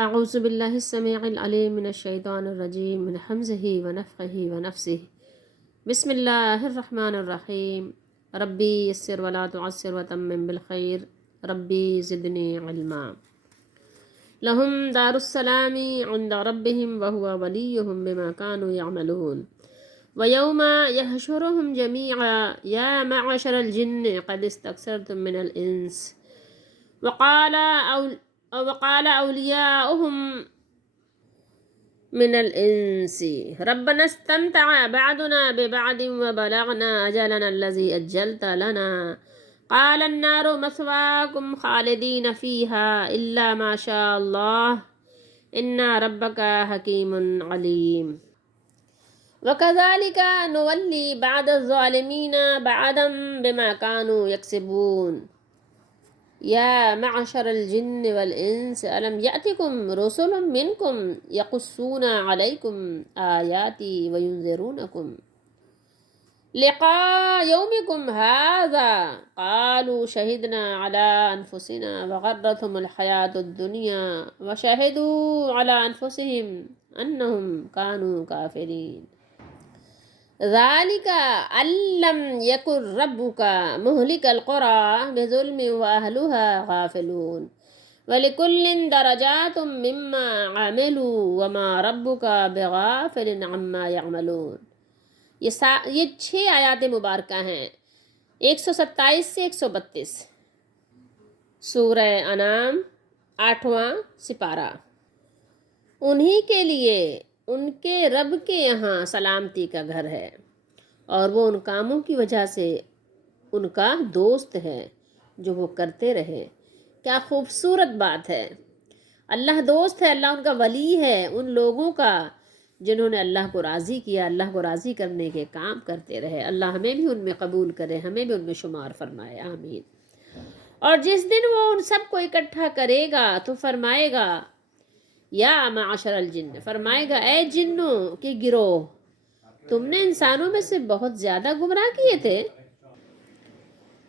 اعوذ باللہ السمیع العلیم من الشیطان الرجیم من حمزہ ونفخہ ونفسہ بسم اللہ الرحمن الرحیم ربی یسر ولا تعسر وتمم بالخیر ربی زدنی علما لہم دار السلام عند ربہم وہو ولیہم بما كانوا يعملون ویوم یحشرہم جمیعا یا معشر الجن قد استکثرتم من الانس وقال أولياؤهم من الإنس ربنا استمتع بعضنا ببعض وبلغنا أجلنا الذي أجلت لنا قال النار مثواكم خالدين فيها إلا ما شاء الله إن ربك حكيم عليم وكذلك نولي بعض الظالمين بعضا بما كانوا يكسبون یا معشر الجن والانس الم یأتکم رسل منکم یقصون علیکم آیاتی وینذرونکم لقاء یومکم هذا قالوا شہدنا علی انفسنا وغرتهم الحیاة الدنیا وشہدوا علی انفسهم انہم كانوا کافرین ذالک ان لم یکن ربک مہلک القری بظلم واہلها غافلون ولکل درجات مما عملوا وما ربک بغافل عما یعملون۔ یہ 6 آیات مبارکہ ہیں، 127 سے 132، سورہ انعام 8واں سپارہ۔ انہی کے لیے ان کے رب کے یہاں سلامتی کا گھر ہے اور وہ ان کاموں کی وجہ سے ان کا دوست ہے جو وہ کرتے رہے۔ کیا خوبصورت بات ہے! اللہ دوست ہے، اللہ ان کا ولی ہے، ان لوگوں کا جنہوں نے اللہ کو راضی کیا، اللہ کو راضی کرنے کے کام کرتے رہے۔ اللہ ہمیں بھی ان میں قبول کرے، ہمیں بھی ان میں شمار فرمائے، آمین۔ اور جس دن وہ ان سب کو اکٹھا کرے گا تو فرمائے گا یا معاشر الجن، فرمائے گا اے جنوں کے گروہ، تم نے انسانوں میں سے بہت زیادہ گمراہ کیے تھے۔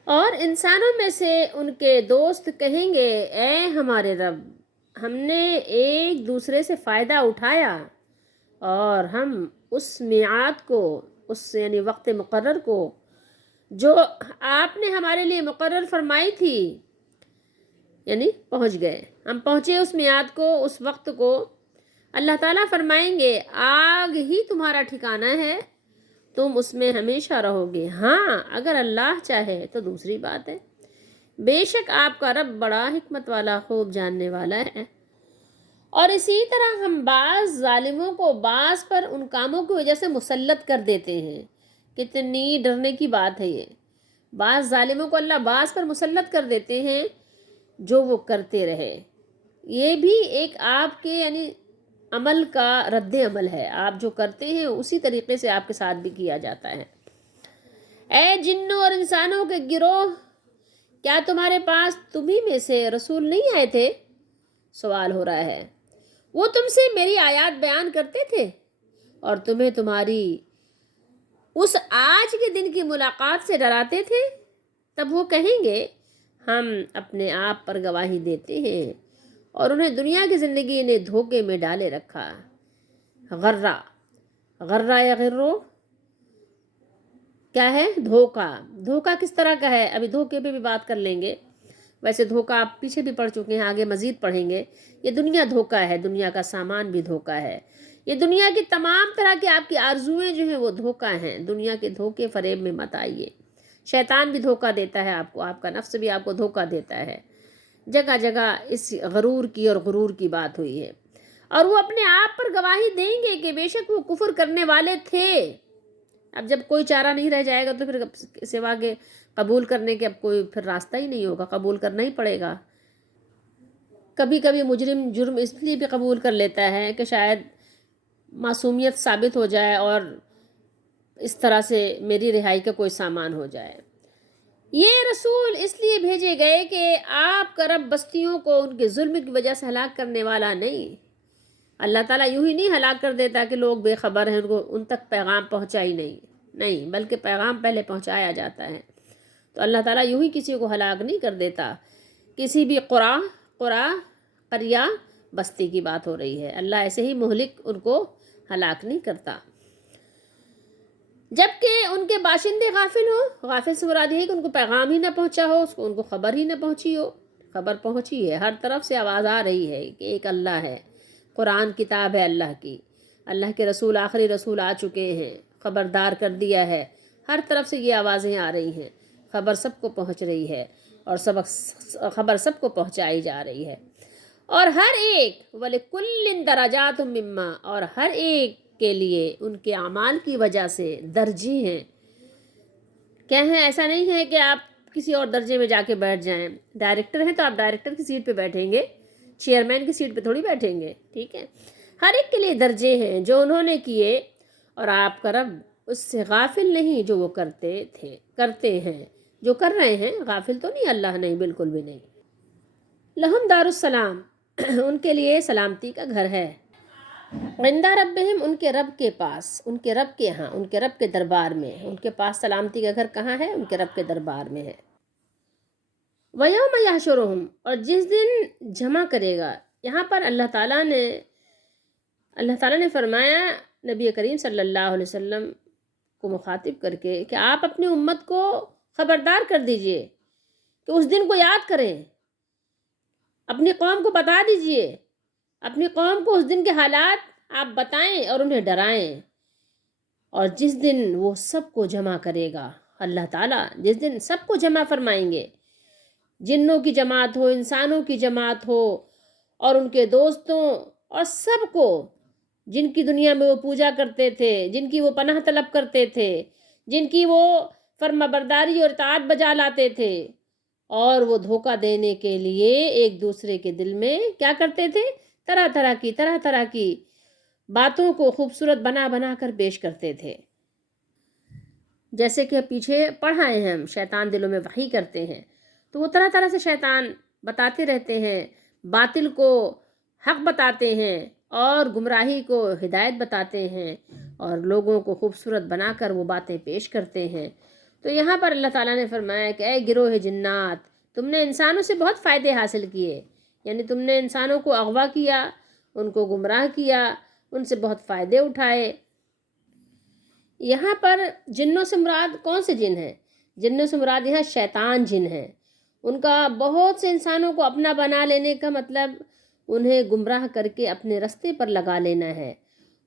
اور انسانوں میں سے ان کے دوست کہیں گے اے ہمارے رب، ہم نے ایک دوسرے سے فائدہ اٹھایا اور ہم اس میعاد کو، اس یعنی وقت مقرر کو جو آپ نے ہمارے لیے مقرر فرمائی تھی، یعنی پہنچ گئے، ہم پہنچے اس میعاد کو، اس وقت کو۔ اللہ تعالیٰ فرمائیں گے آگ ہی تمہارا ٹھکانہ ہے، تم اس میں ہمیشہ رہو گے، ہاں اگر اللہ چاہے تو دوسری بات ہے، بے شک آپ کا رب بڑا حکمت والا، خوب جاننے والا ہے۔ اور اسی طرح ہم بعض ظالموں کو بعض پر ان کاموں کی وجہ سے مسلط کر دیتے ہیں۔ کتنی ڈرنے کی بات ہے یہ! بعض ظالموں کو اللہ بعض پر مسلط کر دیتے ہیں جو وہ کرتے رہے۔ یہ بھی ایک آپ کے یعنی عمل کا رد عمل ہے، آپ جو کرتے ہیں اسی طریقے سے آپ کے ساتھ بھی کیا جاتا ہے۔ اے جنوں اور انسانوں کے گروہ، کیا تمہارے پاس تمہیں میں سے رسول نہیں آئے تھے؟ سوال ہو رہا ہے۔ وہ تم سے میری آیات بیان کرتے تھے اور تمہیں تمہاری اس آج کے دن کی ملاقات سے ڈراتے تھے؟ تب وہ کہیں گے ہم اپنے آپ پر گواہی دیتے ہیں اور انہیں دنیا کی زندگی نے دھوکے میں ڈالے رکھا۔ غرہ یا غرو کیا ہے؟ دھوکا۔ دھوکا کس طرح کا ہے؟ ابھی دھوکے پہ بھی بات کر لیں گے، ویسے دھوکا آپ پیچھے بھی پڑھ چکے ہیں، آگے مزید پڑھیں گے۔ یہ دنیا دھوکا ہے، دنیا کا سامان بھی دھوکا ہے، یہ دنیا کی تمام طرح کی آپ کی آرزویں جو ہیں وہ دھوکا ہیں۔ دنیا کے دھوکے فریب میں مت آئیے، شیطان بھی دھوکا دیتا ہے آپ کو، آپ کا نفس بھی آپ کو دھوکا دیتا ہے۔ جگہ جگہ اس غرور کی اور غرور کی بات ہوئی ہے، اور وہ اپنے آپ پر گواہی دیں گے کہ بے شک وہ کفر کرنے والے تھے۔ اب جب کوئی چارہ نہیں رہ جائے گا تو پھر سوا کے قبول کرنے کے اب کوئی پھر راستہ ہی نہیں ہوگا، قبول کرنا ہی پڑے گا۔ کبھی کبھی مجرم جرم اس لیے بھی قبول کر لیتا ہے کہ شاید معصومیت ثابت ہو جائے اور اس طرح سے میری رہائی کا کوئی سامان ہو جائے۔ یہ رسول اس لیے بھیجے گئے کہ آپ کا رب بستیوں کو ان کے ظلم کی وجہ سے ہلاک کرنے والا نہیں۔ اللہ تعالیٰ یوں ہی نہیں ہلاک کر دیتا کہ لوگ بے خبر ہیں، ان تک پیغام پہنچا ہی نہیں، بلکہ پیغام پہلے پہنچایا جاتا ہے۔ تو اللہ تعالیٰ یوں ہی کسی کو ہلاک نہیں کر دیتا۔ کسی بھی قریہ بستی کی بات ہو رہی ہے. اللہ ایسے ہی مہلک ان کو ہلاک نہیں کرتا. جبکہ ان کے باشندے غافل ہوں. غافل سے مراد یہ ہے کہ ان کو پیغام ہی نہ پہنچا ہو، ان کو خبر ہی نہ پہنچی ہو. خبر پہنچی ہے، ہر طرف سے آواز آ رہی ہے کہ ایک اللہ ہے، قرآن کتاب ہے اللہ کی، اللہ کے رسول آخری رسول آ چکے ہیں، خبردار کر دیا ہے. ہر طرف سے یہ آوازیں آ رہی ہیں، خبر سب کو پہنچ رہی ہے اور خبر سب کو پہنچائی جا رہی ہے. اور ہر ایک وَلِكُلٍّ دَرَجَاتٌ مِّمَّا، اور ہر ایک کے لیے ان کے اعمال کی وجہ سے درجے ہیں. کیا ہے؟ ایسا نہیں ہے کہ آپ کسی اور درجے میں جا کے بیٹھ جائیں. ڈائریکٹر ہیں تو آپ ڈائریکٹر کی سیٹ پہ بیٹھیں گے، چیئرمین کی سیٹ پہ تھوڑی بیٹھیں گے. ٹھیک ہے، ہر ایک کے لیے درجے ہیں جو انہوں نے کیے، اور آپ کا رب اس سے غافل نہیں جو وہ کرتے ہیں، جو کر رہے ہیں. غافل تو نہیں اللہ، نہیں، بالکل بھی نہیں. لہم دار السلام، ان کے لیے سلامتی کا گھر ہے. عند ربہم، ان کے رب کے پاس، ان کے رب کے ہاں، ان کے رب کے دربار میں. ان کے پاس سلامتی کا گھر کہاں ہے؟ ان کے رب کے دربار میں ہے. وَيَوْمَ يَحْشُرُهُمْ، اور جس دن جمع کرے گا. یہاں پر اللہ تعالیٰ نے فرمایا نبی کریم صلی اللہ علیہ وسلم کو مخاطب کر کے کہ آپ اپنی امت کو خبردار کر دیجئے کہ اس دن کو یاد کریں، اپنی قوم کو بتا دیجئے، اپنی قوم کو اس دن کے حالات آپ بتائیں اور انہیں ڈرائیں. اور جس دن وہ سب کو جمع کرے گا، اللہ تعالیٰ جس دن سب کو جمع فرمائیں گے، جنوں کی جماعت ہو، انسانوں کی جماعت ہو، اور ان کے دوستوں، اور سب کو جن کی دنیا میں وہ پوجا کرتے تھے، جن کی وہ پناہ طلب کرتے تھے، جن کی وہ فرما برداری اور اطاعت بجا لاتے تھے، اور وہ دھوکہ دینے کے لیے ایک دوسرے کے دل میں کیا کرتے تھے؟ طرح طرح کی باتوں کو خوبصورت بنا بنا کر پیش کرتے تھے. جیسے کہ پیچھے پڑھائے ہیں ہم، شیطان دلوں میں وحی کرتے ہیں، تو وہ طرح طرح سے شیطان بتاتے رہتے ہیں. باطل کو حق بتاتے ہیں اور گمراہی کو ہدایت بتاتے ہیں، اور لوگوں کو خوبصورت بنا کر وہ باتیں پیش کرتے ہیں. تو یہاں پر اللہ تعالیٰ نے فرمایا کہ اے گروہ جنات، تم نے انسانوں سے بہت فائدے حاصل کیے، یعنی تم نے انسانوں کو اغوا کیا، ان کو گمراہ کیا، ان سے بہت فائدے اٹھائے. یہاں پر جنوں سے مراد کون سے جن ہیں؟ جنوں سے مراد یہاں شیطان جن ہیں. ان کا بہت سے انسانوں کو اپنا بنا لینے کا مطلب انہیں گمراہ کر کے اپنے رستے پر لگا لینا ہے.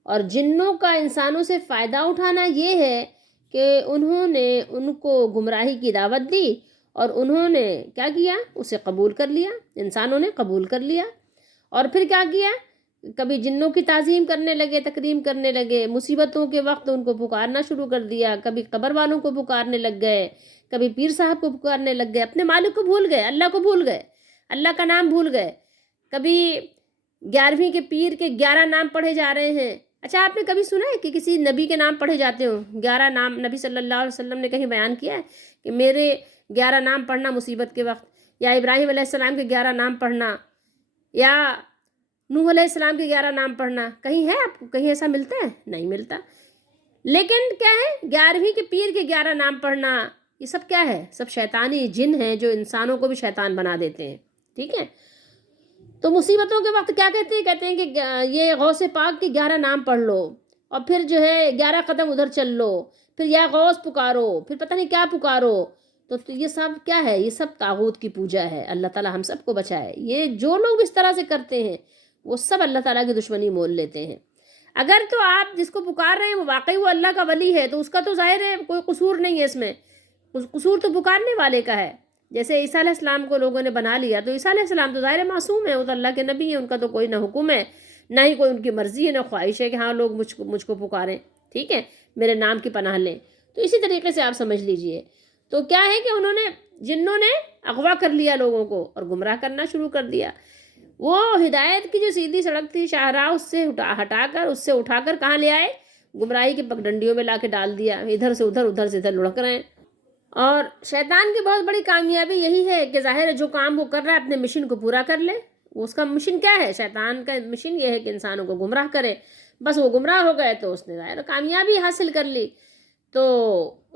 اور جنوں کا انسانوں سے فائدہ اٹھانا یہ ہے کہ انہوں نے ان کو گمراہی کی دعوت دی اور انہوں نے کیا کیا؟ اسے قبول کر لیا. انسانوں نے قبول کر لیا، اور پھر کیا کیا؟ کبھی جنوں کی تعظیم کرنے لگے، تکریم کرنے لگے، مصیبتوں کے وقت ان کو پکارنا شروع کر دیا، کبھی قبر والوں کو پکارنے لگ گئے، کبھی پیر صاحب کو پکارنے لگ گئے، اپنے مالک کو بھول گئے، اللہ کو بھول گئے، اللہ کا نام بھول گئے. کبھی 11ویں کے پیر کے 11 نام پڑھے جا رہے ہیں. اچھا، آپ نے کبھی سنا ہے کہ کسی نبی کے نام پڑھے جاتے ہوں؟ 11 نام نبی صلی اللہ علیہ وسلم نے کہیں بیان کیا ہے کہ میرے 11 نام پڑھنا مصیبت کے وقت، یا ابراہیم علیہ السلام کے 11 نام پڑھنا، یا نوح علیہ السلام کے 11 نام پڑھنا؟ کہیں ہے آپ کو کہیں ایسا ملتا ہے؟ نہیں ملتا. لیکن کیا ہے؟ 11ویں کے پیر کے 11 نام پڑھنا، یہ سب کیا ہے؟ سب شیطانی جن ہیں جو انسانوں کو بھی شیطان بنا دیتے ہیں. ٹھیک ہے، تو مصیبتوں کے وقت کیا کہتے ہیں کہ یہ غوث پاک کے 11 نام پڑھ لو، اور پھر جو ہے 11 قدم ادھر چل لو، پھر یا غوث پکارو، پھر پتہ نہیں کیا پکارو. تو یہ سب کیا ہے؟ یہ سب طاغوت کی پوجا ہے. اللہ تعالیٰ ہم سب کو بچائے. یہ جو لوگ اس طرح سے کرتے ہیں وہ سب اللہ تعالیٰ کی دشمنی مول لیتے ہیں. اگر تو آپ جس کو پکار رہے ہیں وہ واقعی وہ اللہ کا ولی ہے تو اس کا تو ظاہر ہے کوئی قصور نہیں ہے اس میں، قصور تو پکارنے والے کا ہے. جیسے عیسیٰ علیہ السلام کو لوگوں نے بنا لیا، تو عیسیٰ علیہ السلام تو ظاہر معصوم ہے، وہ تو اللہ کے نبی ہیں، ان کا تو کوئی نہ حکم ہے، نہ ہی کوئی ان کی مرضی ہے، نہ خواہش ہے کہ ہاں لوگ مجھ کو پکاریں. ٹھیک ہے، میرے نام کی پناہ لیں. تو اسی طریقے سے آپ سمجھ لیجئے. تو کیا ہے کہ جنوں نے اغوا کر لیا لوگوں کو اور گمراہ کرنا شروع کر دیا. وہ ہدایت کی جو سیدھی سڑک تھی شاہراہ، اس سے ہٹا کر، اس سے اٹھا کر کہاں لے آئے؟ گمراہی کی پگڈنڈیوں میں لا کے ڈال دیا. ادھر سے ادھر، ادھر سے ادھر لڑک رہے ہیں. اور شیطان کی بہت بڑی کامیابی یہی ہے کہ ظاہر ہے جو کام وہ کر رہا ہے اپنے مشن کو پورا کر لے. اس کا مشن کیا ہے؟ شیطان کا مشن یہ ہے کہ انسانوں کو گمراہ کرے. بس وہ گمراہ ہو گئے تو اس نے ظاہر کامیابی حاصل کر لی. تو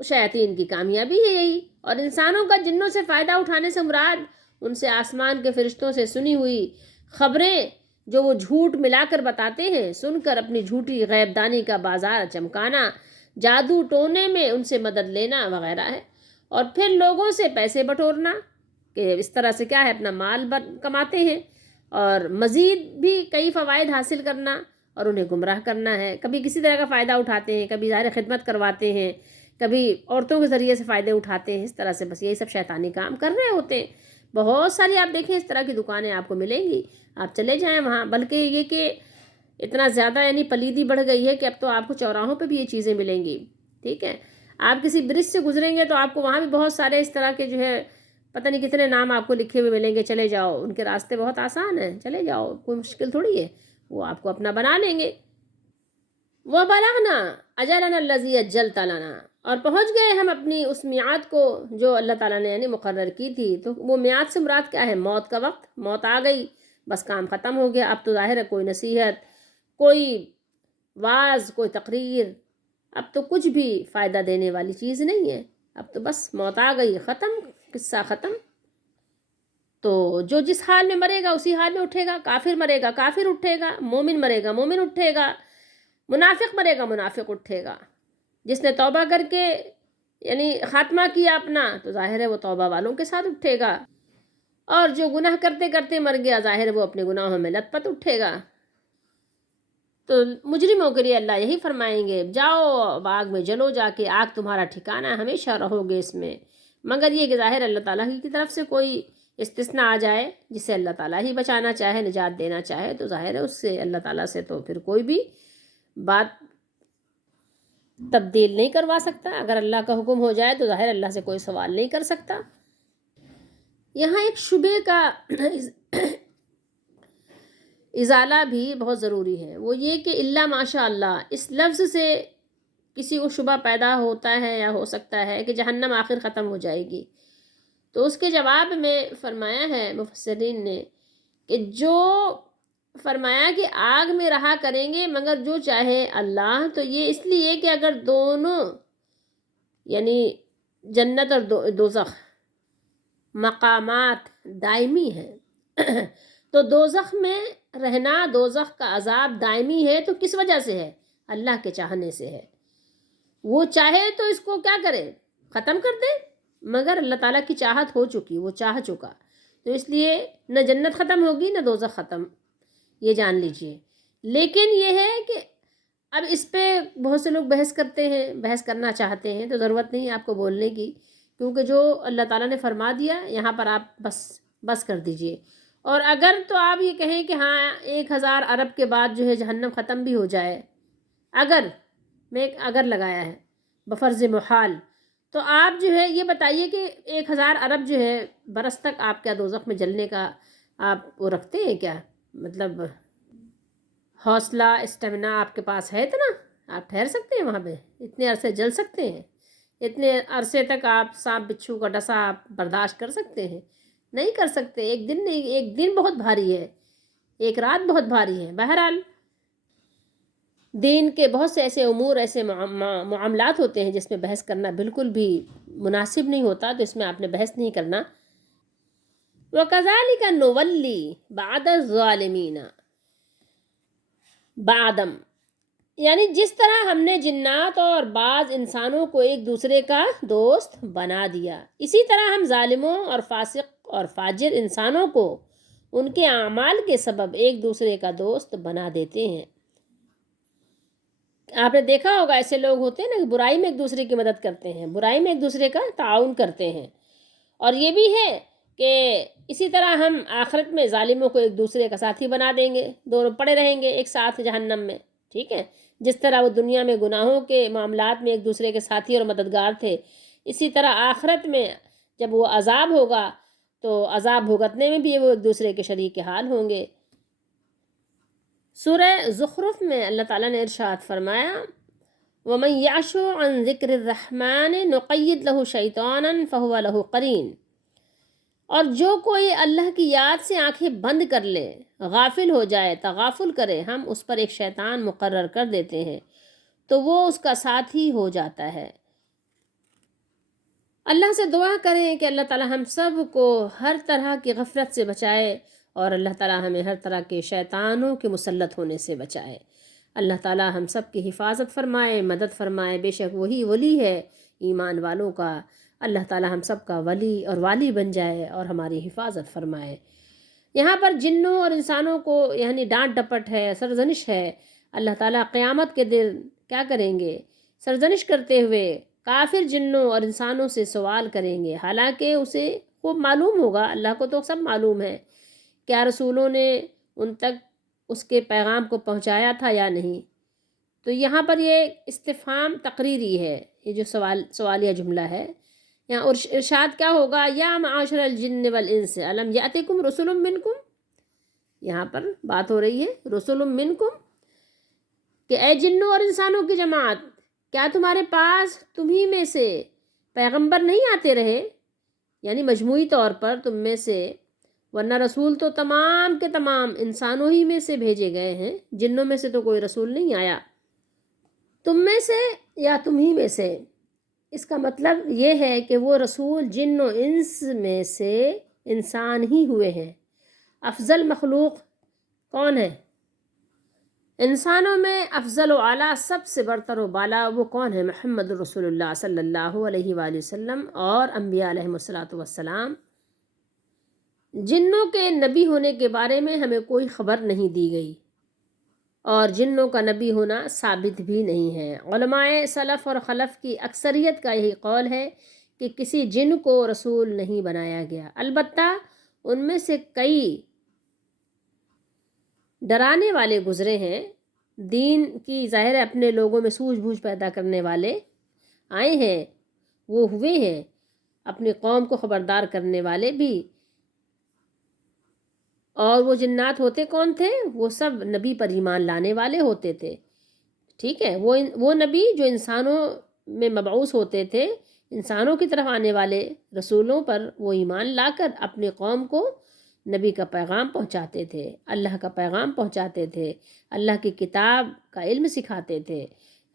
شیاطین کی کامیابی ہے یہی. اور انسانوں کا جنوں سے فائدہ اٹھانے سے مراد ان سے آسمان کے فرشتوں سے سنی ہوئی خبریں جو وہ جھوٹ ملا کر بتاتے ہیں، سن کر اپنی جھوٹی غیب دانی کا بازار چمکانا، جادو ٹونے میں ان سے مدد لینا وغیرہ ہے، اور پھر لوگوں سے پیسے بٹورنا کہ اس طرح سے کیا ہے اپنا مال کماتے ہیں، اور مزید بھی کئی فوائد حاصل کرنا اور انہیں گمراہ کرنا ہے۔ کبھی کسی طرح کا فائدہ اٹھاتے ہیں، کبھی ظاہر خدمت کرواتے ہیں، کبھی عورتوں کے ذریعے سے فائدے اٹھاتے ہیں، اس طرح سے بس یہی سب شیطانی کام کر رہے ہوتے ہیں۔ بہت ساری آپ دیکھیں اس طرح کی دکانیں آپ کو ملیں گی، آپ چلے جائیں وہاں، بلکہ یہ کہ اتنا زیادہ یعنی پلیدی بڑھ گئی ہے کہ اب تو آپ کو چوراہوں پہ بھی یہ چیزیں ملیں گی، ٹھیک ہے۔ آپ کسی برج سے گزریں گے تو آپ کو وہاں بھی بہت سارے اس طرح کے جو ہے پتہ نہیں کتنے نام آپ کو لکھے ہوئے ملیں گے، چلے جاؤ، ان کے راستے بہت آسان ہیں، چلے جاؤ، کوئی مشکل تھوڑی ہے، وہ آپ کو اپنا بنا لیں گے۔ وَبَلَغْنَا أَجَلَنَا الَّذِي أَجَّلْتَ لَنَا، اور پہنچ گئے ہم اپنی اس میعاد کو جو اللہ تعالیٰ نے یعنی مقرر کی تھی۔ تو وہ میعاد سے مراد کیا ہے؟ موت کا وقت، موت آ گئی، بس کام ختم ہو گیا۔ اب تو ظاہر ہے کوئی نصیحت، کوئی واعظ، کوئی تقریر، اب تو کچھ بھی فائدہ دینے والی چیز نہیں ہے، اب تو بس موت آ گئی، ختم، قصہ ختم۔ تو جو جس حال میں مرے گا اسی حال میں اٹھے گا، کافر مرے گا کافر اٹھے گا، مومن مرے گا مومن اٹھے گا، منافق مرے گا منافق اٹھے گا۔ جس نے توبہ کر کے یعنی خاتمہ کیا اپنا تو ظاہر ہے وہ توبہ والوں کے ساتھ اٹھے گا، اور جو گناہ کرتے کرتے مر گیا ظاہر ہے وہ اپنے گناہوں میں لت پت اٹھے گا۔ تو مجرموں کے لیے اللہ یہی فرمائیں گے، جاؤ آگ میں جلو جا کے، آگ تمہارا ٹھکانہ ہے، ہمیشہ رہو گے اس میں، مگر یہ کہ ظاہر اللہ تعالیٰ کی طرف سے کوئی استثناء آ جائے جسے اللہ تعالیٰ ہی بچانا چاہے، نجات دینا چاہے، تو ظاہر ہے اس سے اللہ تعالیٰ سے تو پھر کوئی بھی بات تبدیل نہیں کروا سکتا۔ اگر اللہ کا حکم ہو جائے تو ظاہر اللہ سے کوئی سوال نہیں کر سکتا۔ یہاں ایک شبہ کا ازالہ بھی بہت ضروری ہے، وہ یہ کہ الا ماشاء اللہ اس لفظ سے کسی کو شبہ پیدا ہوتا ہے یا ہو سکتا ہے کہ جہنم آخر ختم ہو جائے گی، تو اس کے جواب میں فرمایا ہے مفسرین نے کہ جو فرمایا کہ آگ میں رہا کریں گے مگر جو چاہے اللہ، تو یہ اس لیے کہ اگر دونوں یعنی جنت اور دوزخ مقامات دائمی ہیں تو دوزخ میں رہنا، دوزخ کا عذاب دائمی ہے تو کس وجہ سے ہے؟ اللہ کے چاہنے سے ہے۔ وہ چاہے تو اس کو کیا کرے؟ ختم کر دے، مگر اللہ تعالیٰ کی چاہت ہو چکی، وہ چاہ چکا، تو اس لیے نہ جنت ختم ہوگی نہ دوزخ ختم، یہ جان لیجئے۔ لیکن یہ ہے کہ اب اس پہ بہت سے لوگ بحث کرتے ہیں، بحث کرنا چاہتے ہیں، تو ضرورت نہیں آپ کو بولنے کی، کیونکہ جو اللہ تعالیٰ نے فرما دیا یہاں پر آپ بس کر دیجئے۔ اور اگر تو آپ یہ کہیں کہ ہاں 1000 ارب کے بعد جو ہے جہنم ختم بھی ہو جائے، اگر میں ایک اگر لگایا ہے بفرض محال، تو آپ جو ہے یہ بتائیے کہ 1000 ارب جو ہے برس تک آپ کیا دوزخ میں جلنے کا آپ وہ رکھتے ہیں کیا؟ مطلب حوصلہ اسٹیمنا آپ کے پاس ہے اتنا؟ آپ ٹھہر سکتے ہیں وہاں پہ؟ اتنے عرصے جل سکتے ہیں؟ اتنے عرصے تک آپ سانپ بچھو کا ڈسا آپ برداشت کر سکتے ہیں؟ نہیں کر سکتے۔ ایک دن نہیں، ایک دن بہت بھاری ہے، ایک رات بہت بھاری ہے۔ بہرحال دین کے بہت سے ایسے امور، ایسے معاملات ہوتے ہیں جس میں بحث کرنا بالکل بھی مناسب نہیں ہوتا، تو اس میں آپ نے بحث نہیں کرنا۔ وَكَذَلِكَ نُوَلِّي بَعْضَ الظَّالِمِينَ بَعْضًا، یعنی جس طرح ہم نے جنات اور بعض انسانوں کو ایک دوسرے کا دوست بنا دیا، اسی طرح ہم ظالموں اور فاسق اور فاجر انسانوں کو ان کے اعمال کے سبب ایک دوسرے کا دوست بنا دیتے ہیں۔ آپ نے دیکھا ہوگا ایسے لوگ ہوتے ہیں نا کہ برائی میں ایک دوسرے کی مدد کرتے ہیں، برائی میں ایک دوسرے کا تعاون کرتے ہیں، اور یہ بھی ہے کہ اسی طرح ہم آخرت میں ظالموں کو ایک دوسرے کا ساتھی بنا دیں گے، دونوں پڑے رہیں گے ایک ساتھ جہنم میں، ٹھیک ہے۔ جس طرح وہ دنیا میں گناہوں کے معاملات میں ایک دوسرے کے ساتھی اور مددگار تھے، اسی طرح آخرت میں جب وہ عذاب ہوگا تو عذاب بھگتنے میں بھی وہ ایک دوسرے کے شریک حال ہوں گے۔ سورہ زخرف میں اللہ تعالیٰ نے ارشاد فرمایا وَمَن يَعْشُ عَن ذِكْرِ الرَّحْمَنِ نُقَيِّدْ لَهُ شَيْطَانًا فَهُوَ لَهُ قَرِينٌ، اور جو کوئی اللہ کی یاد سے آنکھیں بند کر لے، غافل ہو جائے، تغافل کرے، ہم اس پر ایک شیطان مقرر کر دیتے ہیں تو وہ اس کا ساتھی ہو جاتا ہے۔ اللہ سے دعا کریں کہ اللہ تعالی ہم سب کو ہر طرح کی غفلت سے بچائے اور اللہ تعالیٰ ہمیں ہر طرح کے شیطانوں کے مسلط ہونے سے بچائے۔ اللہ تعالیٰ ہم سب کی حفاظت فرمائے، مدد فرمائے، بے شک وہی ولی ہے ایمان والوں کا۔ اللہ تعالیٰ ہم سب کا ولی اور والی بن جائے اور ہماری حفاظت فرمائے۔ یہاں پر جنوں اور انسانوں کو یعنی ڈانٹ ڈپٹ ہے، سرزنش ہے۔ اللہ تعالیٰ قیامت کے دن کیا کریں گے؟ سرزنش کرتے ہوئے کافر جنوں اور انسانوں سے سوال کریں گے، حالانکہ اسے خوب معلوم ہوگا، اللہ کو تو سب معلوم ہے، کیا رسولوں نے ان تک اس کے پیغام کو پہنچایا تھا یا نہیں۔ تو یہاں پر یہ استفہام تقریری ہے، یہ جو سوالیہ جملہ ہے، یہاں ارشاد کیا ہوگا؟ یا معاشر الجن والانس الم یاتکم رسل منکم، یہاں پر بات ہو رہی ہے رسل منکم، کہ اے جنوں اور انسانوں کی جماعت، کیا تمہارے پاس تمہیں میں سے پیغمبر نہیں آتے رہے؟ یعنی مجموعی طور پر تم میں سے، ورنہ رسول تو تمام کے تمام انسانوں ہی میں سے بھیجے گئے ہیں، جنوں میں سے تو کوئی رسول نہیں آیا۔ تم میں سے یا تم ہی میں سے، اس کا مطلب یہ ہے کہ وہ رسول جن و انس میں سے انسان ہی ہوئے ہیں۔ افضل مخلوق کون ہے؟ انسانوں میں افضل و اعلیٰ سب سے برتر و بالا وہ کون ہے؟ محمد رسول اللہ صلی اللہ علیہ وآلہ وسلم اور انبیاء علیہم الصلاۃ والسلام۔ جنوں کے نبی ہونے کے بارے میں ہمیں کوئی خبر نہیں دی گئی، اور جنوں کا نبی ہونا ثابت بھی نہیں ہے۔ علماء سلف اور خلف کی اکثریت کا یہی قول ہے کہ کسی جن کو رسول نہیں بنایا گیا، البتہ ان میں سے کئی ڈرانے والے گزرے ہیں، دین کی ظاہر اپنے لوگوں میں سوجھ بوجھ پیدا کرنے والے آئے ہیں، وہ ہوئے ہیں، اپنی قوم کو خبردار کرنے والے بھی۔ اور وہ جنات ہوتے کون تھے؟ وہ سب نبی پر ایمان لانے والے ہوتے تھے، ٹھیک ہے، وہ نبی جو انسانوں میں مبعوث ہوتے تھے، انسانوں کی طرف آنے والے رسولوں پر وہ ایمان لا کر اپنی قوم کو نبی کا پیغام پہنچاتے تھے، اللہ کا پیغام پہنچاتے تھے، اللہ کی کتاب کا علم سکھاتے تھے۔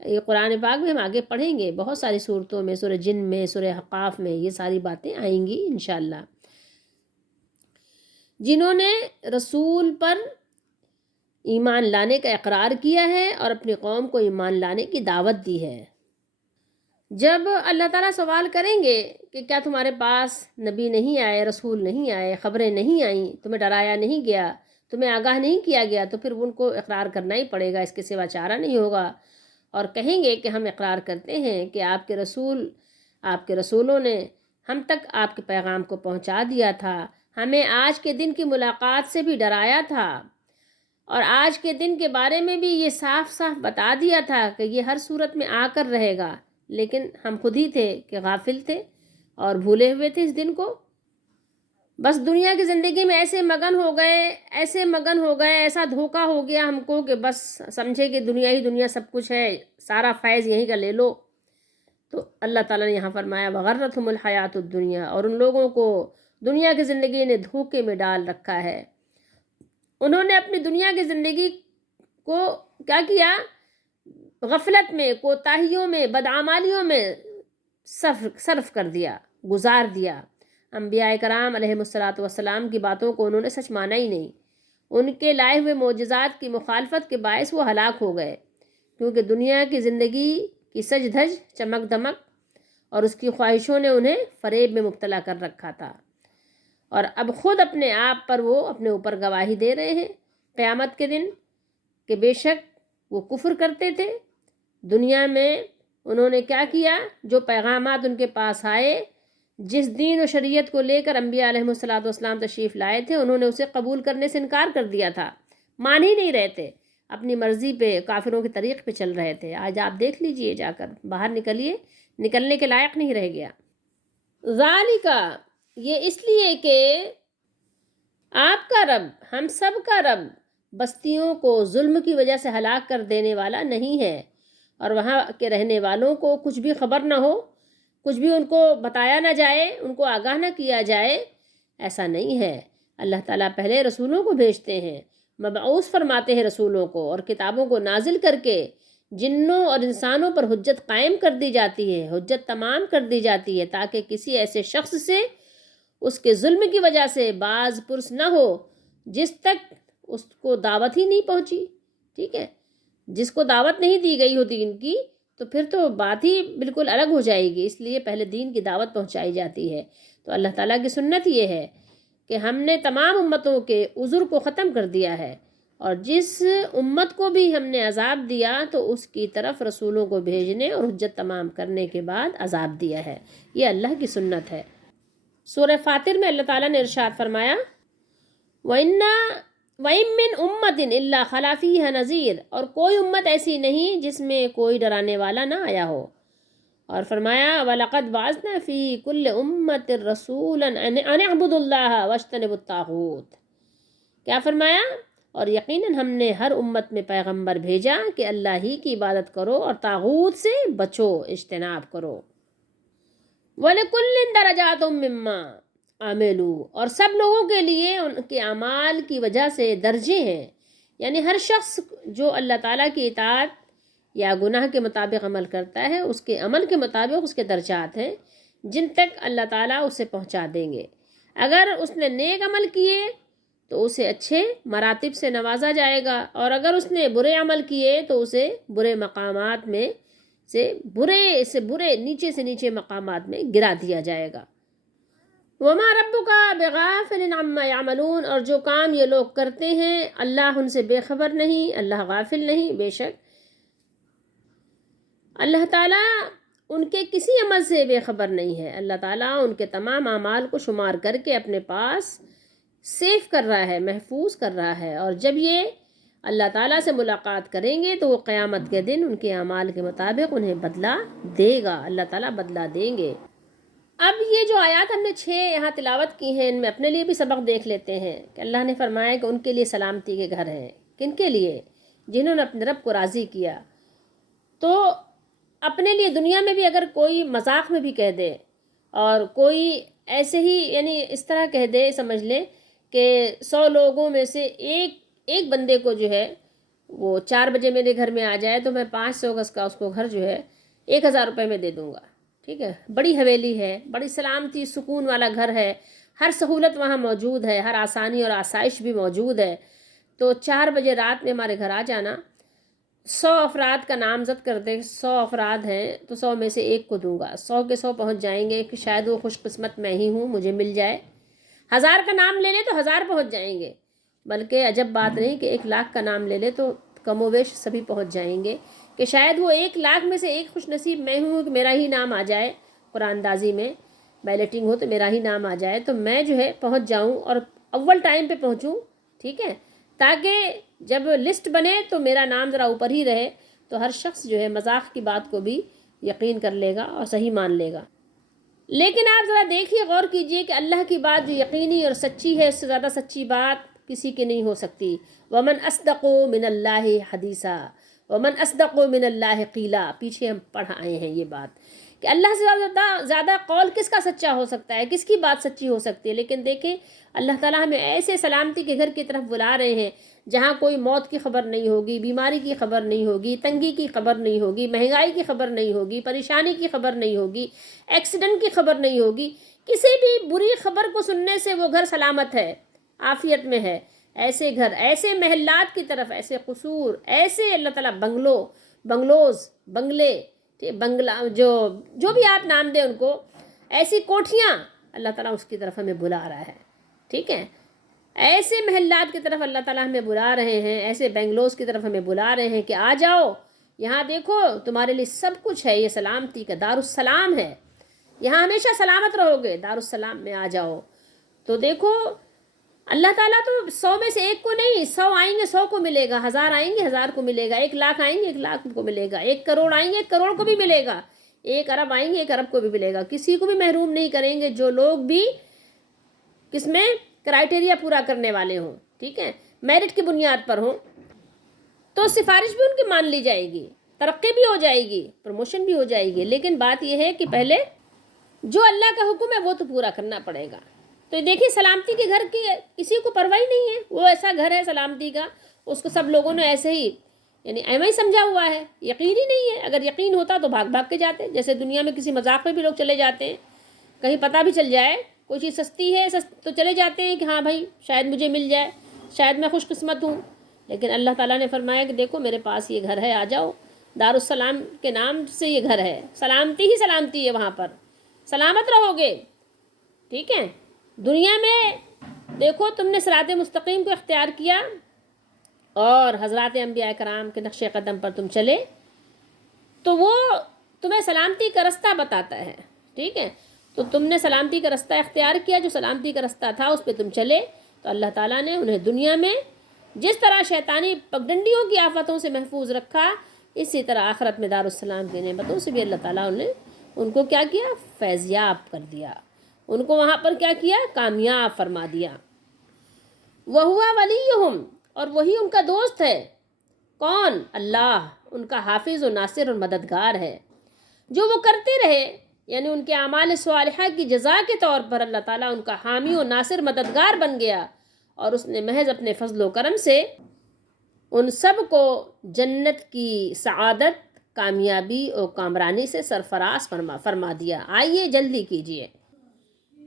یہ قرآن پاک میں ہم آگے پڑھیں گے، بہت ساری صورتوں میں، سورہ جن میں، سورہ حقاف میں یہ ساری باتیں آئیں گی انشاءاللہ۔ جنہوں نے رسول پر ایمان لانے کا اقرار کیا ہے اور اپنی قوم کو ایمان لانے کی دعوت دی ہے۔ جب اللہ تعالیٰ سوال کریں گے کہ کیا تمہارے پاس نبی نہیں آئے، رسول نہیں آئے، خبریں نہیں آئیں، تمہیں ڈرایا نہیں گیا، تمہیں آگاہ نہیں کیا گیا، تو پھر ان کو اقرار کرنا ہی پڑے گا، اس کے سوا چارہ نہیں ہوگا۔ اور کہیں گے کہ ہم اقرار کرتے ہیں کہ آپ کے رسولوں نے ہم تک آپ کے پیغام کو پہنچا دیا تھا، ہمیں آج کے دن کی ملاقات سے بھی ڈرایا تھا، اور آج کے دن کے بارے میں بھی یہ صاف صاف بتا دیا تھا کہ یہ ہر صورت میں آ کر رہے گا، لیکن ہم خود ہی تھے کہ غافل تھے اور بھولے ہوئے تھے اس دن کو۔ بس دنیا کی زندگی میں ایسے مگن ہو گئے، ایسا دھوکہ ہو گیا ہم کو کہ بس سمجھے کہ دنیا ہی دنیا سب کچھ ہے، سارا فیض یہیں کا لے لو۔ تو اللہ تعالیٰ نے یہاں فرمایا وغرتہم الحیات الدنیا، اور ان لوگوں کو دنیا کی زندگی نے دھوکے میں ڈال رکھا ہے۔ انہوں نے اپنی دنیا کی زندگی کو کیا کیا؟ غفلت میں، کوتاہیوں میں، بدعمالیوں میں صرف کر دیا، گزار دیا۔ انبیاء کرام علیہم الصلاۃ والسلام کی باتوں کو انہوں نے سچ مانا ہی نہیں، ان کے لائے ہوئے معجزات کی مخالفت کے باعث وہ ہلاک ہو گئے، کیونکہ دنیا کی زندگی کی سج دھج، چمک دمک اور اس کی خواہشوں نے انہیں فریب میں مبتلا کر رکھا تھا، اور اب خود اپنے آپ پر وہ اپنے اوپر گواہی دے رہے ہیں قیامت کے دن کہ بے شک وہ کفر کرتے تھے۔ دنیا میں انہوں نے کیا کیا؟ جو پیغامات ان کے پاس آئے، جس دین و شریعت کو لے کر انبیاء علیہم الصلاۃ والسلام تشریف لائے تھے، انہوں نے اسے قبول کرنے سے انکار کر دیا تھا، مان ہی نہیں رہے تھے، اپنی مرضی پہ کافروں کے طریق پہ چل رہے تھے۔ آج آپ دیکھ لیجئے، جا کر باہر نکلیے، نکلنے کے لائق نہیں رہ گیا۔ ذالک، یہ اس لیے کہ آپ کا رب، ہم سب کا رب، بستیوں کو ظلم کی وجہ سے ہلاک کر دینے والا نہیں ہے، اور وہاں کے رہنے والوں کو کچھ بھی خبر نہ ہو، کچھ بھی ان کو بتایا نہ جائے، ان کو آگاہ نہ کیا جائے، ایسا نہیں ہے۔ اللہ تعالیٰ پہلے رسولوں کو بھیجتے ہیں، مبعوث فرماتے ہیں رسولوں کو، اور کتابوں کو نازل کر کے جنوں اور انسانوں پر حجت قائم کر دی جاتی ہے، حجت تمام کر دی جاتی ہے، تاکہ کسی ایسے شخص سے اس کے ظلم کی وجہ سے باز پرس نہ ہو جس تک اس کو دعوت ہی نہیں پہنچی. ٹھیک ہے، جس کو دعوت نہیں دی گئی ہو دین کی تو پھر تو بات ہی بالکل الگ ہو جائے گی. اس لیے پہلے دین کی دعوت پہنچائی جاتی ہے. تو اللہ تعالیٰ کی سنت یہ ہے کہ ہم نے تمام امتوں کے عذر کو ختم کر دیا ہے، اور جس امت کو بھی ہم نے عذاب دیا تو اس کی طرف رسولوں کو بھیجنے اور حجت تمام کرنے کے بعد عذاب دیا ہے. یہ اللہ کی سنت ہے. سورہ فاتر میں اللہ تعالیٰ نے ارشاد فرمایا وَإِن مِّنْ أُمَّةٍ إِلَّا خَلَا فِيهَا نَذِيرٌ، اور کوئی امت ایسی نہیں جس میں کوئی ڈرانے والا نہ آیا ہو. اور فرمایا وَلَقَدْ بَعَثْنَا فِي كُلِّ أُمَّةٍ رَسُولًا أَنِ اعْبُدُوا اللَّهَ وَاجْتَنِبُوا الطَّاغُوتَ. کیا فرمایا؟ اور یقیناً ہم نے ہر امت میں پیغمبر بھیجا کہ اللہ ہی کی عبادت کرو اور طاغوت سے بچو، اجتناب کرو. وَلِكُلٍّ دَرَجَاتٌ مِّمَّا عَمِلُوا، اور سب لوگوں کے لیے ان کے اعمال کی وجہ سے درجے ہیں. یعنی ہر شخص جو اللہ تعالیٰ کی اطاعت یا گناہ کے مطابق عمل کرتا ہے اس کے عمل کے مطابق اس کے درجات ہیں جن تک اللہ تعالیٰ اسے پہنچا دیں گے. اگر اس نے نیک عمل کیے تو اسے اچھے مراتب سے نوازا جائے گا، اور اگر اس نے برے عمل کیے تو اسے برے مقامات میں سے برے نیچے سے نیچے مقامات میں گرا دیا جائے گا. وما ربک بغافل عما یعملون، اور جو کام یہ لوگ کرتے ہیں اللہ ان سے بے خبر نہیں، اللہ غافل نہیں. بے شک اللہ تعالیٰ ان کے کسی عمل سے بے خبر نہیں ہے. اللہ تعالیٰ ان کے تمام اعمال کو شمار کر کے اپنے پاس سیف کر رہا ہے، محفوظ کر رہا ہے. اور جب یہ اللہ تعالیٰ سے ملاقات کریں گے تو وہ قیامت کے دن ان کے اعمال کے مطابق انہیں بدلہ دے گا. اللہ تعالیٰ بدلہ دیں گے. اب یہ جو آیات ہم نے 6 یہاں تلاوت کی ہیں ان میں اپنے لیے بھی سبق دیکھ لیتے ہیں کہ اللہ نے فرمایا کہ ان کے لیے سلامتی کے گھر ہیں. کن کے لیے؟ جنہوں نے اپنے رب کو راضی کیا. تو اپنے لیے دنیا میں بھی اگر کوئی مذاق میں بھی کہہ دے اور کوئی ایسے ہی یعنی اس طرح کہہ دے، سمجھ لے کہ 100 لوگوں میں سے ایک بندے کو جو ہے وہ 4 بجے میرے گھر میں آ جائے تو میں 500 گز کا اس کو گھر جو ہے 1000 روپے میں دے دوں گا. ٹھیک ہے، بڑی حویلی ہے، بڑی سلامتی سکون والا گھر ہے، ہر سہولت وہاں موجود ہے، ہر آسانی اور آسائش بھی موجود ہے. تو 4 بجے رات میں ہمارے گھر آ جانا. 100 افراد کا نامزد کر دے، 100 افراد ہیں تو 100 میں سے ایک کو دوں گا. 100 کے 100 پہنچ جائیں گے کہ شاید وہ خوش قسمت میں ہی ہوں، مجھے مل جائے. 1000 کا نام لے لے تو 1000 پہنچ جائیں گے. بلکہ عجب بات نہیں کہ 1,00,000 کا نام لے لے تو کم و بیش سبھی پہنچ جائیں گے کہ شاید وہ 1,00,000 میں سے ایک خوش نصیب میں ہوں کہ میرا ہی نام آ جائے. قرآن دازی میں بیلٹنگ ہو تو میرا ہی نام آ جائے تو میں جو ہے پہنچ جاؤں اور اول ٹائم پہ پہنچوں. ٹھیک ہے، تاکہ جب لسٹ بنے تو میرا نام ذرا اوپر ہی رہے تو ہر شخص جو ہے مذاق کی بات کو بھی یقین کر لے گا اور صحیح مان لے گا. لیکن آپ ذرا دیکھیے، غور کیجئے کہ اللہ کی بات جو یقینی اور سچی ہے اس سے زیادہ سچی بات کسی کی نہیں ہو سکتی. وَمَنْ أَصْدَقُ مِنَ اللَّهِ حَدِيثًا وَمَنْ أَصْدَقُ مِنَ اللَّهِ قِيلًا. پیچھے ہم پڑھ آئے ہیں یہ بات کہ اللہ سے زیادہ قول کس کا سچا ہو سکتا ہے، کس کی بات سچی ہو سکتی ہے. لیکن دیکھیں اللہ تعالیٰ ہمیں ایسے سلامتی کے گھر کی طرف بلا رہے ہیں جہاں کوئی موت کی خبر نہیں ہوگی، بیماری کی خبر نہیں ہوگی، تنگی کی خبر نہیں ہوگی، مہنگائی کی خبر نہیں ہوگی، پریشانی کی خبر نہیں ہوگی، ایکسیڈنٹ کی خبر نہیں ہوگی. کسی بھی بری خبر کو سننے سے وہ گھر سلامت ہے، عافیت میں ہے. ایسے گھر، ایسے محلات کی طرف، ایسے قصور، ایسے اللہ تعالیٰ بنگلوز، بنگلے، بنگلہ، جو بھی آپ نام دیں ان کو، ایسی کوٹھیاں اللہ تعالیٰ اس کی طرف ہمیں بلا رہا ہے. ٹھیک ہے، ایسے محلات کی طرف اللہ تعالیٰ ہمیں بلا رہے ہیں، ایسے بنگلوز کی طرف ہمیں بلا رہے ہیں کہ آ جاؤ یہاں، دیکھو تمہارے لیے سب کچھ ہے. یہ سلامتی کا دارالسلام ہے، یہاں ہمیشہ سلامت رہو گے. دارالسلام میں آ جاؤ. تو دیکھو اللہ تعالیٰ تو 100 میں سے ایک کو نہیں، 100 آئیں گے 100 کو ملے گا، 1000 آئیں گے 1000 کو ملے گا، 1,00,000 آئیں گے 1,00,000 کو ملے گا، 1 کروڑ آئیں گے 1 کروڑ کو بھی ملے گا، 1 ارب آئیں گے 1 ارب کو بھی ملے گا. کسی کو بھی محروم نہیں کریں گے جو لوگ بھی کس میں کرائٹیریا پورا کرنے والے ہوں. ٹھیک ہے، میرٹ کی بنیاد پر ہوں تو سفارش بھی ان کی مان لی جائے گی، ترقی بھی ہو جائے گی، پروموشن بھی ہو جائے گی. لیکن بات یہ ہے کہ پہلے جو اللہ کا حکم ہے وہ تو پورا کرنا پڑے گا. تو دیکھیے سلامتی کے گھر کی کسی کو پرواہ نہیں ہے، وہ ایسا گھر ہے سلامتی کا، اس کو سب لوگوں نے ایسے ہی یعنی ایویں ہی سمجھا ہوا ہے. یقین ہی نہیں ہے. اگر یقین ہوتا تو بھاگ بھاگ کے جاتے. جیسے دنیا میں کسی مذاق میں بھی لوگ چلے جاتے ہیں، کہیں پتہ بھی چل جائے کوئی چیز سستی ہے تو چلے جاتے ہیں کہ ہاں بھائی شاید مجھے مل جائے. شاید میں خوش قسمت ہوں، لیکن اللہ تعالیٰ نے فرمایا کہ دیکھو میرے پاس یہ گھر ہے، آ جاؤ، دارالسلام کے نام سے یہ گھر ہے، سلامتی ہی سلامتی ہے، وہاں پر سلامت رہو گے، ٹھیک ہے۔ دنیا میں دیکھو تم نے صراط مستقیم کو اختیار کیا اور حضرات انبیاء کرام کے نقش قدم پر تم چلے، تو وہ تمہیں سلامتی کا رستہ بتاتا ہے، ٹھیک ہے۔ تو تم نے سلامتی کا رستہ اختیار کیا، جو سلامتی کا رستہ تھا اس پہ تم چلے، تو اللہ تعالیٰ نے انہیں دنیا میں جس طرح شیطانی پگڈنڈیوں کی آفتوں سے محفوظ رکھا، اسی طرح آخرت میں دارالسلام کی نعمتوں سے بھی اللہ تعالیٰ نے ان کو کیا کیا، فیضیاب کر دیا، ان کو وہاں پر کیا کیا، کامیاب فرما دیا۔ وَهُوَ وَلِيُّهُمْ، اور وہی ان کا دوست ہے، کون؟ اللہ، ان کا حافظ و ناصر اور مددگار ہے۔ جو وہ کرتے رہے، یعنی ان کے اعمال صالحہ کی جزا کے طور پر اللہ تعالیٰ ان کا حامی و ناصر مددگار بن گیا، اور اس نے محض اپنے فضل و کرم سے ان سب کو جنت کی سعادت، کامیابی اور کامرانی سے سرفراز فرما دیا۔ آئیے جلدی کیجئے،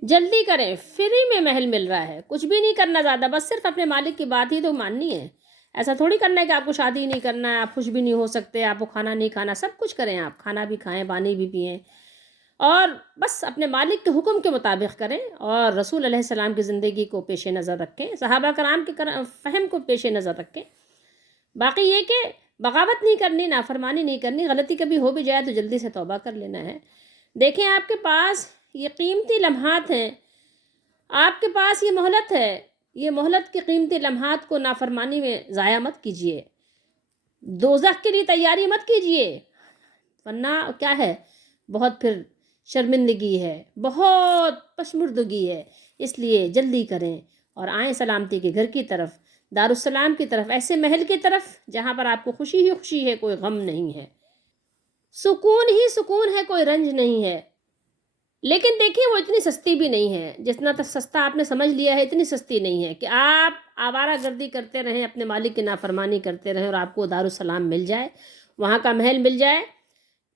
جلدی کریں، فری میں محل مل رہا ہے، کچھ بھی نہیں کرنا زیادہ، بس صرف اپنے مالک کی بات ہی تو ماننی ہے۔ ایسا تھوڑی کرنا ہے کہ آپ کو شادی نہیں کرنا ہے، آپ خوش بھی نہیں ہو سکتے، آپ کو کھانا نہیں کھانا، سب کچھ کریں، آپ کھانا بھی کھائیں، پانی بھی پئیں، اور بس اپنے مالک کے حکم کے مطابق کریں، اور رسول علیہ السلام کی زندگی کو پیش نظر رکھیں، صحابہ کرام کے فہم کو پیش نظر رکھیں۔ باقی یہ کہ بغاوت نہیں کرنی، نافرمانی نہیں کرنی، غلطی کبھی ہو بھی جائے تو جلدی سے توبہ کر لینا ہے۔ دیکھیں آپ کے پاس یہ قیمتی لمحات ہیں، آپ کے پاس یہ مہلت ہے، یہ مہلت کے قیمتی لمحات کو نافرمانی میں ضائع مت کیجیے، دوزخ کے لیے تیاری مت کیجیے، ورنہ کیا ہے، بہت پھر شرمندگی ہے، بہت پشمردگی ہے۔ اس لیے جلدی کریں اور آئیں سلامتی کے گھر کی طرف، دارالسلام کی طرف، ایسے محل کی طرف جہاں پر آپ کو خوشی ہی خوشی ہے، کوئی غم نہیں ہے، سکون ہی سکون ہے، کوئی رنج نہیں ہے۔ لیکن دیکھیں وہ اتنی سستی بھی نہیں ہے، جتنا تک سستا آپ نے سمجھ لیا ہے اتنی سستی نہیں ہے کہ آپ آوارہ گردی کرتے رہیں، اپنے مالک کی نافرمانی کرتے رہیں اور آپ کو دارالسلام مل جائے، وہاں کا محل مل جائے،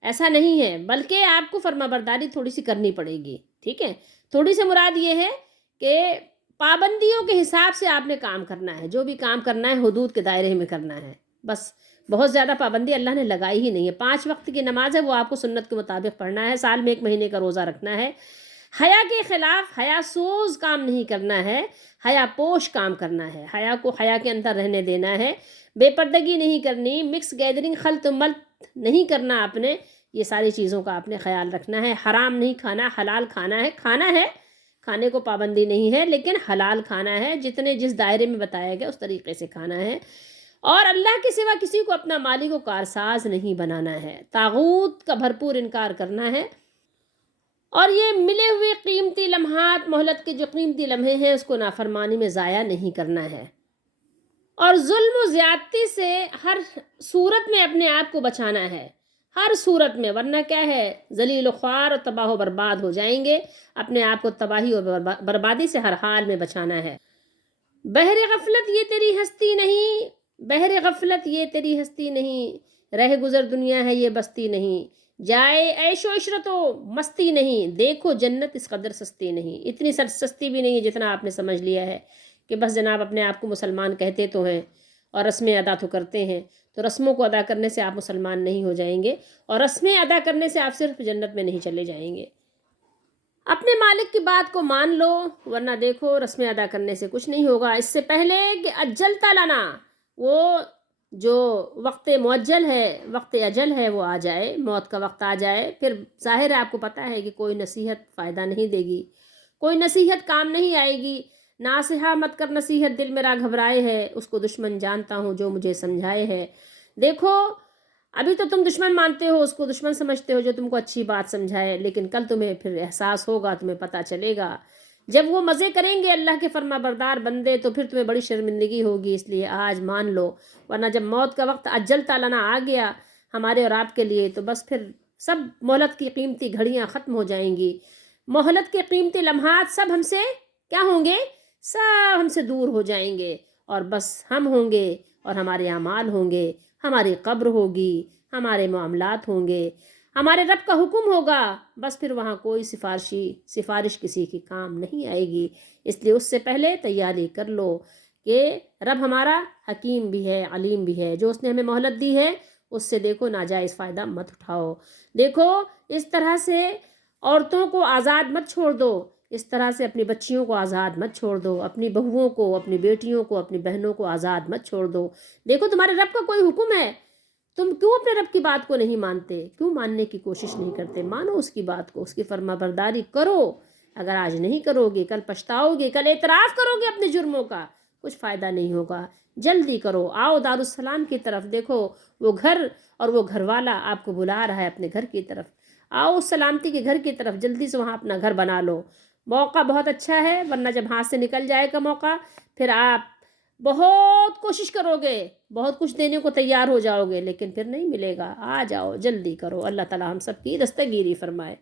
ایسا نہیں ہے، بلکہ آپ کو فرما برداری تھوڑی سی کرنی پڑے گی، ٹھیک ہے۔ تھوڑی سی مراد یہ ہے کہ پابندیوں کے حساب سے آپ نے کام کرنا ہے، جو بھی کام کرنا ہے حدود کے دائرے میں کرنا ہے، بس بہت زیادہ پابندی اللہ نے لگائی ہی نہیں ہے۔ 5 وقت کی نماز ہے، وہ آپ کو سنت کے مطابق پڑھنا ہے، سال میں 1 مہینے کا روزہ رکھنا ہے، حیا کے خلاف حیا سوز کام نہیں کرنا ہے، حیا پوش کام کرنا ہے، حیا کو حیا کے اندر رہنے دینا ہے، بے پردگی نہیں کرنی، مکس گیدرنگ خلط ملط نہیں کرنا آپ نے، یہ ساری چیزوں کا آپ نے خیال رکھنا ہے۔ حرام نہیں کھانا، حلال کھانا ہے، کھانے کو پابندی نہیں ہے، لیکن حلال کھانا ہے، جتنے جس دائرے میں بتایا گیا اس طریقے سے کھانا ہے، اور اللہ کے سوا کسی کو اپنا مالک و کارساز نہیں بنانا ہے، طاغوت کا بھرپور انکار کرنا ہے، اور یہ ملے ہوئے قیمتی لمحات، مہلت کے جو قیمتی لمحے ہیں، اس کو نافرمانی میں ضائع نہیں کرنا ہے، اور ظلم و زیادتی سے ہر صورت میں اپنے آپ کو بچانا ہے، ہر صورت میں، ورنہ کیا ہے، ذلیل و خوار اور تباہ و برباد ہو جائیں گے۔ اپنے آپ کو تباہی اور بربادی سے ہر حال میں بچانا ہے۔ بہر غفلت یہ تیری ہستی نہیں، بہر غفلت یہ تیری ہستی نہیں، رہ گزر دنیا ہے یہ بستی نہیں، جائے عیش و عشرت و مستی نہیں، دیکھو جنت اس قدر سستی نہیں، اتنی سستی بھی نہیں ہے جتنا آپ نے سمجھ لیا ہے کہ بس جناب اپنے آپ کو مسلمان کہتے تو ہیں اور رسمیں ادا تو کرتے ہیں، تو رسموں کو ادا کرنے سے آپ مسلمان نہیں ہو جائیں گے، اور رسمیں ادا کرنے سے آپ صرف جنت میں نہیں چلے جائیں گے۔ اپنے مالک کی بات کو مان لو، ورنہ دیکھو رسمیں ادا کرنے سے کچھ نہیں ہوگا، اس سے پہلے کہ اجلتا لنا، وہ جو وقت معجل ہے، وقت اجل ہے، وہ آ جائے، موت کا وقت آ جائے، پھر ظاہر ہے آپ کو پتہ ہے کہ کوئی نصیحت فائدہ نہیں دے گی، کوئی نصیحت کام نہیں آئے گی، ناصحہ مت کر نصیحت دل میرا گھبرائے ہے، اس کو دشمن جانتا ہوں جو مجھے سمجھائے ہے۔ دیکھو ابھی تو تم دشمن مانتے ہو، اس کو دشمن سمجھتے ہو جو تم کو اچھی بات سمجھائے، لیکن کل تمہیں پھر احساس ہوگا، تمہیں پتہ چلے گا، جب وہ مزے کریں گے اللہ کے فرما بردار بندے تو پھر تمہیں بڑی شرمندگی ہوگی، اس لیے آج مان لو، ورنہ جب موت کا وقت اجلتا لنا آ گیا ہمارے اور آپ کے لیے تو بس پھر سب مہلت کی قیمتی گھڑیاں ختم ہو جائیں گی، مہلت کے قیمتی لمحات سب ہم سے کیا ہوں گے، سب ہم سے دور ہو جائیں گے، اور بس ہم ہوں گے اور ہمارے اعمال ہوں گے، ہماری قبر ہوگی، ہمارے معاملات ہوں گے، ہمارے رب کا حکم ہوگا، بس پھر وہاں کوئی سفارش کسی کی کام نہیں آئے گی۔ اس لیے اس سے پہلے تیاری کر لو کہ رب ہمارا حکیم بھی ہے، علیم بھی ہے، جو اس نے ہمیں مہلت دی ہے اس سے دیکھو ناجائز فائدہ مت اٹھاؤ. دیکھو اس طرح سے عورتوں کو آزاد مت چھوڑ دو، اس طرح سے اپنی بچیوں کو آزاد مت چھوڑ دو، اپنی بہوؤں کو، اپنی بیٹیوں کو، اپنی بہنوں کو آزاد مت چھوڑ دو. دیکھو تمہارے رب کا کوئی حکم ہے، تم کیوں اپنے رب کی بات کو نہیں مانتے؟ کیوں ماننے کی کوشش نہیں کرتے؟ مانو اس کی بات کو، اس کی فرما برداری کرو. اگر آج نہیں کرو گے کل پچھتاؤ گے، کل اعتراف کرو گے اپنے جرموں کا، کچھ فائدہ نہیں ہوگا. جلدی کرو، آؤ دارالسلام کی طرف. دیکھو وہ گھر اور وہ گھر والا آپ کو بلا رہا ہے اپنے گھر کی طرف. آؤ اس سلامتی کے گھر کی طرف، جلدی سے وہاں اپنا گھر بنا لو. موقع بہت اچھا ہے، ورنہ جب ہاتھ سے نکل جائے گا موقع پھر آپ بہت کوشش کرو گے، بہت کچھ دینے کو تیار ہو جاؤ گے، لیکن پھر نہیں ملے گا. آ جاؤ، جلدی کرو. اللہ تعالی ہم سب کی دستگیری فرمائے.